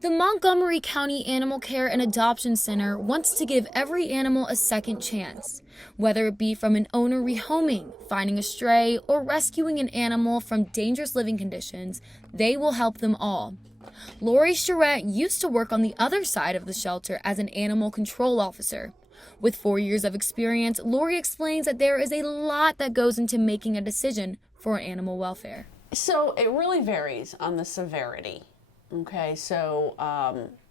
The Montgomery County Animal Care and Adoption Center wants to give every animal a second chance, whether it be from an owner rehoming, finding a stray, or rescuing an animal from dangerous living conditions. They will help them all. Lori Charette used to work on the other side of the shelter as an animal control officer. With 4 years of experience, Lori explains that there is a lot that goes into making a decision for animal welfare. So it really varies on the severity. Okay, so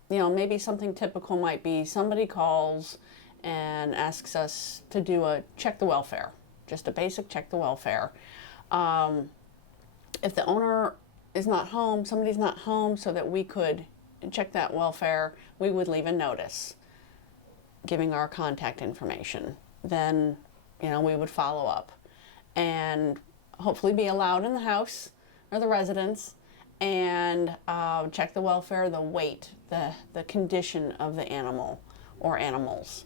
maybe something typical might be somebody calls and asks us to do a check the welfare, just a basic check the welfare. If the owner is not home, somebody's not home, so that we could check that welfare, we would leave a notice giving our contact information. Then, we would follow up and hopefully be allowed in the house or the residence and check the welfare, the weight, the condition of the animal or animals.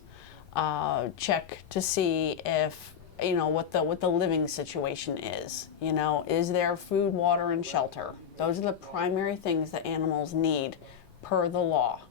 Check to see if, what the living situation is. Is there food, water, and shelter? Those are the primary things that animals need per the law.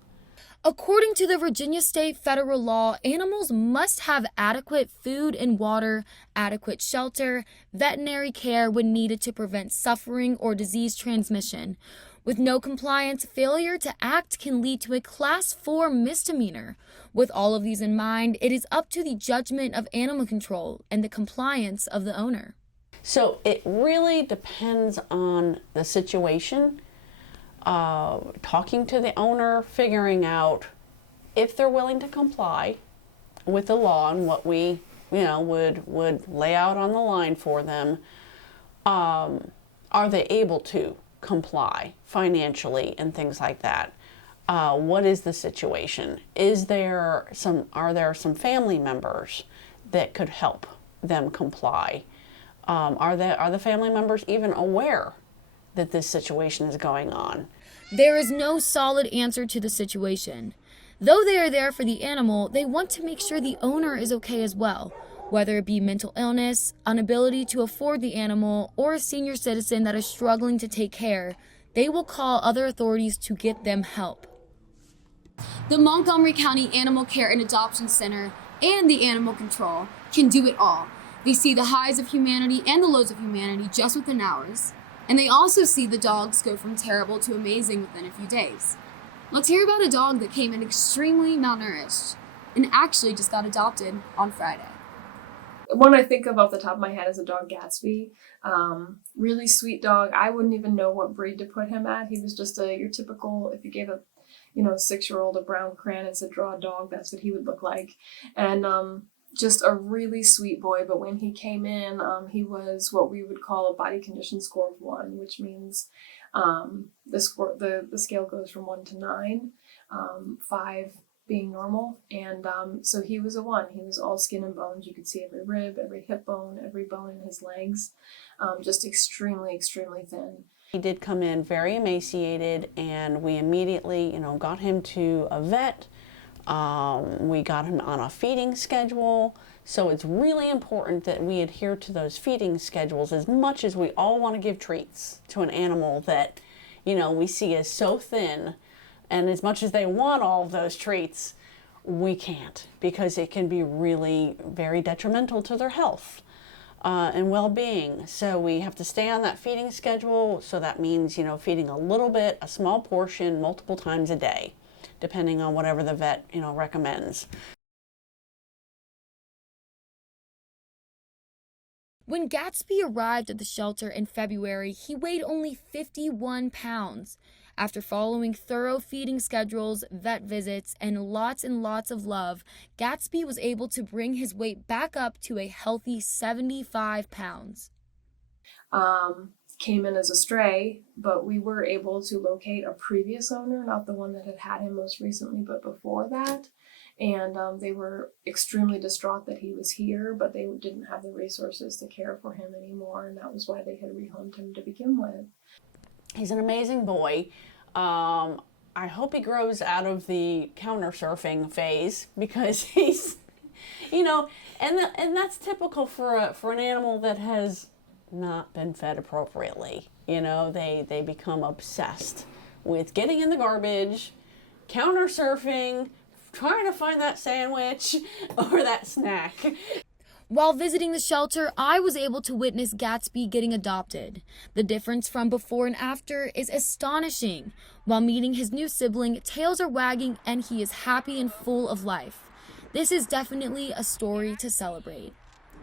According to the Virginia state federal law, animals must have adequate food and water, adequate shelter, veterinary care when needed to prevent suffering or disease transmission. With no compliance, failure to act can lead to a Class 4 misdemeanor. With all of these in mind, it is up to the judgment of animal control and the compliance of the owner. So it really depends on the situation. Talking to the owner, figuring out if they're willing to comply with the law and what we, would lay out on the line for them. Are they able to comply financially and things like that? What is the situation? Are there some family members that could help them comply? Are the family members even aware that this situation is going on? There is no solid answer to the situation. Though they are there for the animal, they want to make sure the owner is okay as well, whether it be mental illness, inability to afford the animal, or a senior citizen that is struggling to take care. They will call other authorities to get them help. The Montgomery County Animal Care and Adoption Center and the Animal Control can do it all. They see the highs of humanity and the lows of humanity just within hours. And they also see the dogs go from terrible to amazing within a few days. Let's hear about a dog that came in extremely malnourished and actually just got adopted on Friday. One I think of off the top of my head is a dog Gatsby. Really sweet dog. I wouldn't even know what breed to put him at. He was just your typical, if you gave a 6-year-old a brown crayon and said draw a dog, that's what he would look like. And just a really sweet boy, but when he came in, he was what we would call a body condition score of 1, which means the scale goes from 1 to 9, 5 being normal, and so he was a 1. He was all skin and bones. You could see every rib, every hip bone, every bone in his legs, just extremely, extremely thin. He did come in very emaciated, and we immediately, got him to a vet. We got him on a feeding schedule. So it's really important that we adhere to those feeding schedules as much as we all want to give treats to an animal that, we see as so thin. And as much as they want all of those treats, we can't, because it can be really very detrimental to their health and well-being. So we have to stay on that feeding schedule. So that means, feeding a little bit, a small portion, multiple times a day, depending on whatever the vet, recommends. When Gatsby arrived at the shelter in February, he weighed only 51 pounds. After following thorough feeding schedules, vet visits, and lots of love, Gatsby was able to bring his weight back up to a healthy 75 pounds. Came in as a stray, but we were able to locate a previous owner, not the one that had had him most recently, but before that. And they were extremely distraught that he was here, but they didn't have the resources to care for him anymore, and that was why they had rehomed him to begin with. He's an amazing boy. I hope he grows out of the counter surfing phase, because he's, and that's typical for an animal that has not been fed appropriately. They become obsessed with getting in the garbage, counter surfing, trying to find that sandwich or that snack. While visiting the shelter, I was able to witness Gatsby getting adopted. The difference from before and after is astonishing. While meeting his new sibling, tails are wagging and he is happy and full of life. This is definitely a story to celebrate.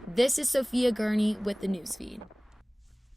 This is Sophia Gurney with the Newsfeed.